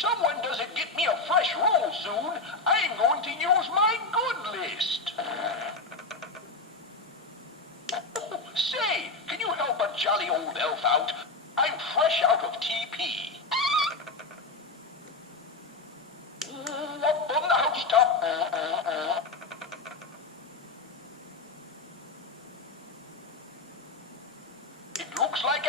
someone doesn't get me a fresh roll soon, I'm going to use my good list. Oh, say, can you help a jolly old elf out? I'm fresh out of TP. Up on the housetop. It looks like